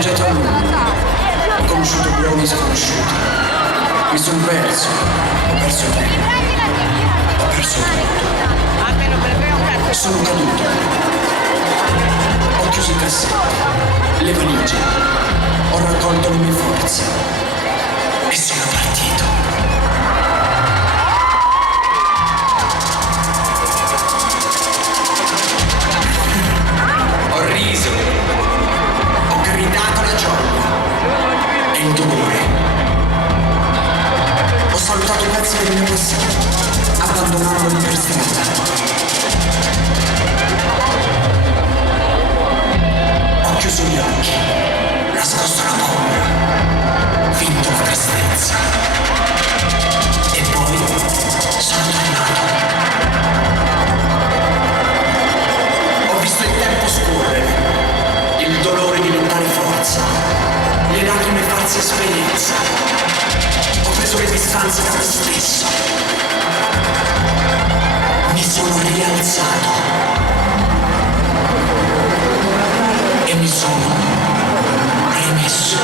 viaggiato a lungo, ho conosciuto uomini sconosciuti, mi sono perso, ho perso tempo, ho perso tutto, sono caduto, ho chiuso i cassetti, le valigie, ho raccolto le mie forze e sono partito. Ho riso, ho gridato la gioia e il dolore. Ho salutato pezzi del mio passato, abbandonandoli per strada. Ho chiuso gli occhi, nascosto la paura, vinto la tristezza. E poi sono tornato. Ho visto il tempo scorrere, il dolore diventare forza, le lacrime farsi esperienza. Ho preso le distanze da me stesso. Mi sono rialzato. E mi sono rimesso